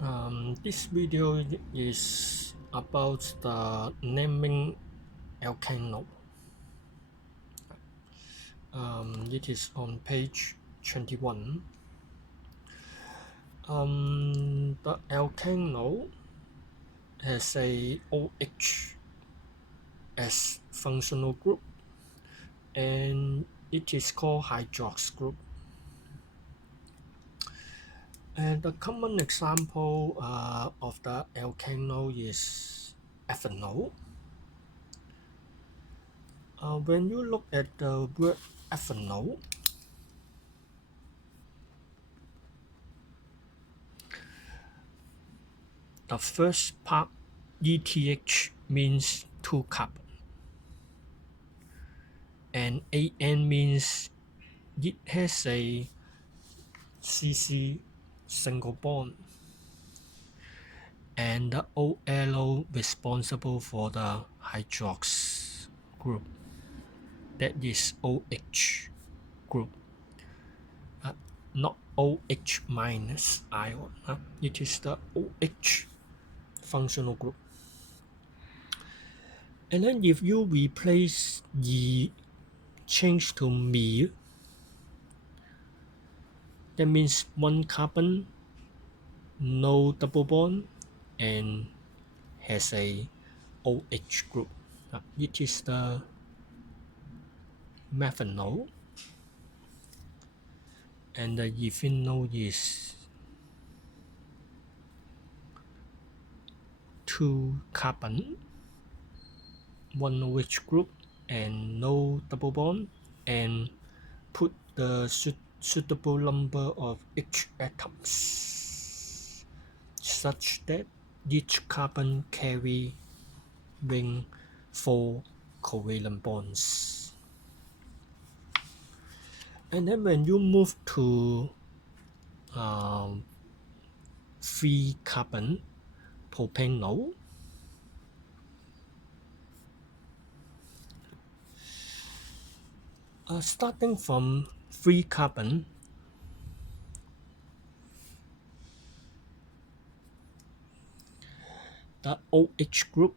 This video is about the naming alkane. It is on page 21. The alkane has a OH as functional group, and it is called hydrox group. And the common example of the alkane is ethanol. When you look at the word ethanol, the first part ETH means 2 carbon, and AN means it has a CC single bond, and the OLO responsible for the hydrox group, that is OH group, not OH minus ion. It is the OH functional group. And then if you replace the change to me, that means 1 carbon, no double bond, and has a OH group. It is the methanol, and the ethanol is 2 carbon, 1 OH group, and no double bond, and put the suitable number of H atoms such that each carbon carry ring 4 covalent bonds. And then when you move to 3 carbon propanol, starting from 3 carbon, the OH group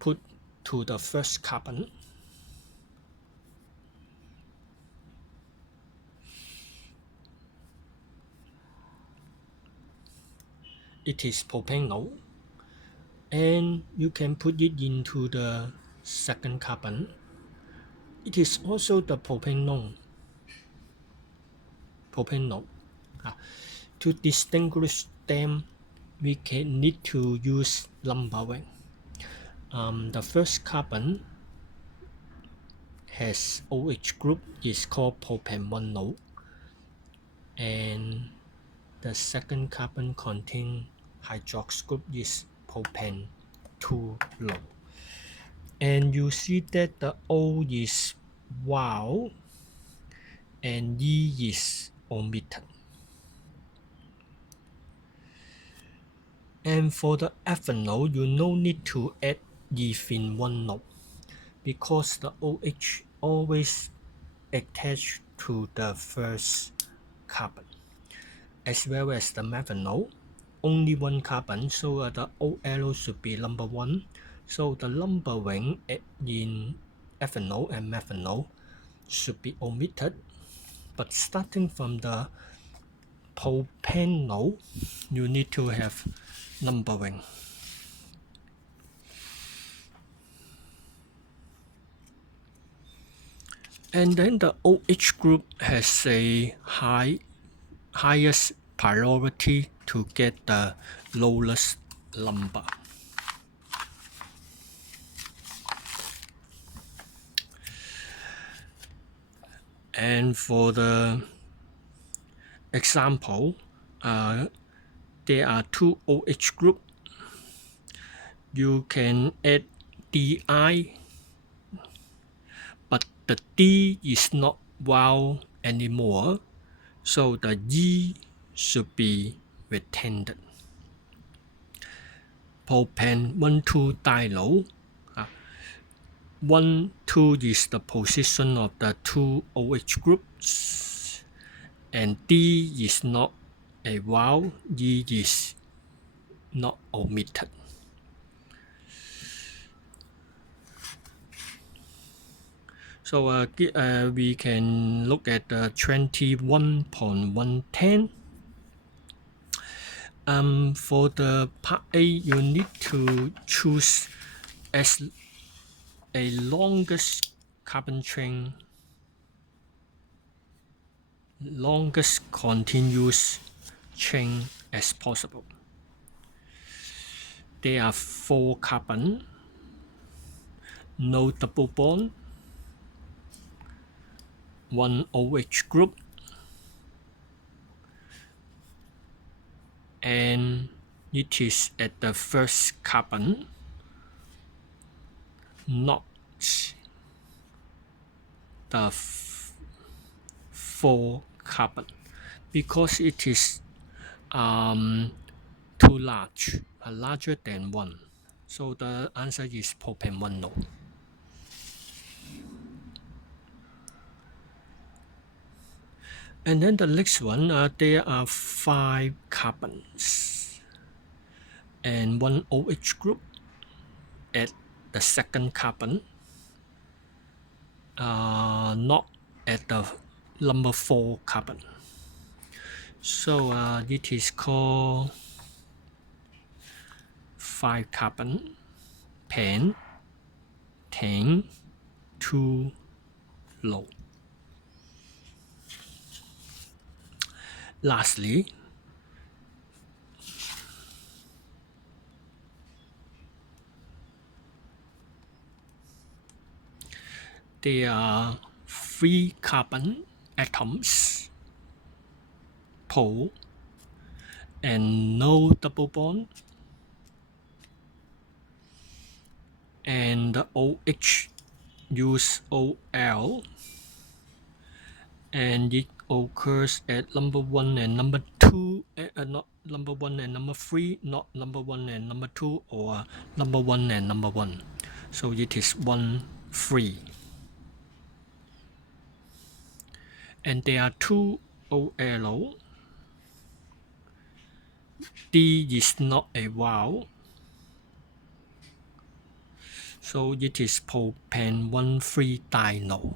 put to the first carbon, it is propanol, and you can put it into the second carbon. It is also the propanol. To distinguish them, we can need to use numbering. The first carbon has OH group, is called propan-1-No, and the second carbon contain hydrox group is propan-2-No. And you see that the O is wow and E is omitted. And for the ethanol, you no need to add ethyl-1-No because the OH always attached to the first carbon. As well as the methanol, only 1 carbon, so the OLO should be number 1. So the numbering in ethanol and methanol should be omitted. But starting from the propanol, you need to have numbering. And then the OH group has a highest priority to get the lowest number. And for the example, there are 2 OH group. You can add Di, but the D is not vowel anymore, so the E should be retained. Propan-1,2-diol. 1, 2 is the position of the 2 OH groups, and D is not a vowel, E is not omitted. So we can look at 21.110. For the part A, you need to choose as a longest carbon chain, longest continuous chain as possible. There are 4 carbon, no double bond, 1 OH group, and it is at the first carbon, not the 4 carbon, because it is too large, larger than 1. So the answer is propan-1-nol. And then the next one, there are 5 carbons and 1 OH group at the second carbon, not at the number 4 carbon. So it is called 5 carbon pen 10 too low. Lastly, there are 3 carbon atoms, pole, and no double bond, and the OH use OL, and it occurs at number 1 and number 2, not number 1 and number 3, not number 1 and number 2, or number 1 and number 1. So it is 1, 3. And there are 2 OL. D is not a vowel, so it is propan-1,3-dienol.